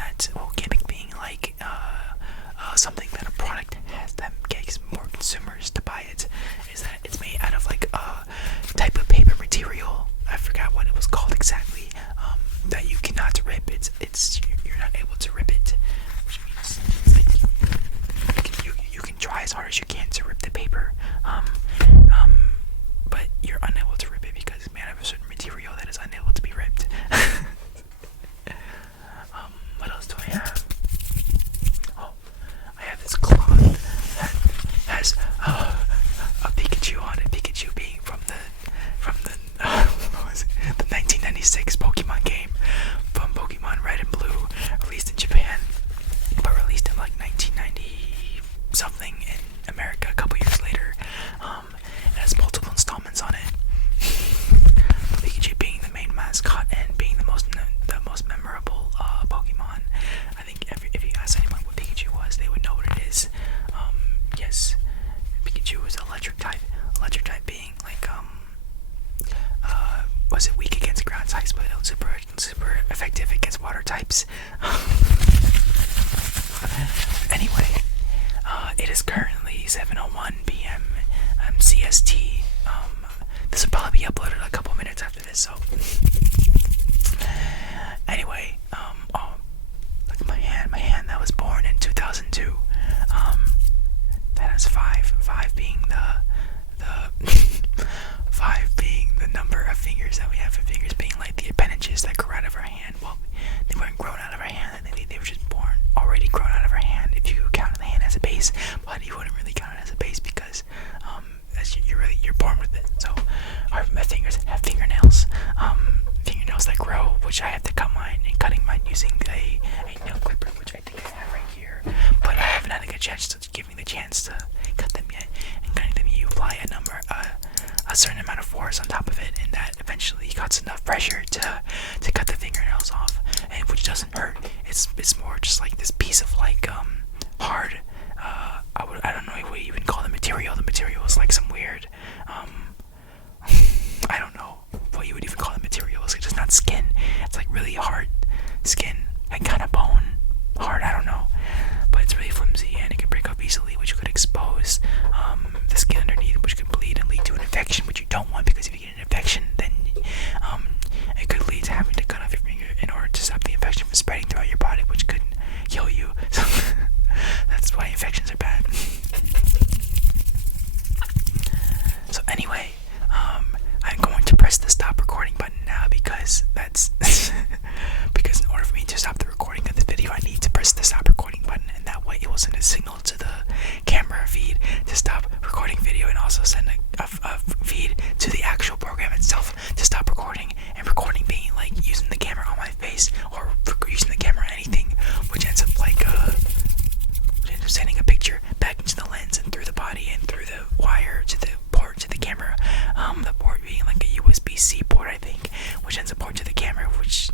that, well, gimmick being like something that a product has that gets more consumers to buy it, is that it's made out of like a type of paper material. I forgot what it was called exactly. That you cannot rip. You're not able to rip it, which means it's like you can try as hard as you can to rip the paper, but you're unable to rip it because it's made out of a certain material that is unable to be ripped. What else do I have? Oh, I have this cloth that has a Pikachu on it. Pikachu being from the what was it? The 1996 Pokemon game from Pokemon Red and Blue, released in Japan, but released in like 1990 something in America a couple years later. It has multiple installments on it. Pikachu being the main mascot and being the most memorable Pokemon. I think if you ask anyone what Pikachu was, they would know what it is. Yes, Pikachu was electric type. Electric type being like was it weak against ground types, but it was super effective against water types. Anyway, it is currently 7:01 p.m. CST. This will probably be uploaded a couple minutes after this, so anyway, oh, look at my hand that was born in 2002. That has five being the five being the number of fingers that we have, for fingers being like the appendages that grow out of our hand. Well, they weren't grown out of our hand, they were just born already grown out of our hand if you count the hand as a base, but you wouldn't really count it as a base because you're born with it. So my fingers have fingernails that grow, which I have to cut mine, and cutting mine using a nail clipper, which I think I have right here, but I haven't had a good chance to give me the chance to cut them yet. And cutting them, you apply a certain amount of force on top of it, and that eventually cuts enough pressure to cut the fingernails off, and which doesn't hurt. It's more just like this piece of like hard, I don't know what you even call the material. The material is like some weird I don't know what you would even call the material. It's just not skin. It's like really hard skin, like kind of bone hard, I don't know, but it's really flimsy and it can break up easily, which could expose the skin underneath, which could bleed and lead to an infection, which you don't want, because if you get an infection, then it could lead to having to cut off your finger in order to stop the infection from spreading throughout your body, which could kill you. So that's why infections are bad. So anyway, I'm going to press the stop recording button now, because that's because in order for me to stop the recording of the video, I need to press the stop recording button, and that way it will send a signal to the camera feed to stop recording video, and also send a feed to the actual program itself to stop recording. And recording being like using the camera on my face, or using the camera on anything, which ends up like sending a picture back into the lens and through the body and through the wire to the port to the camera. The port being like a USB-C port, I think, which ends up port to the camera, which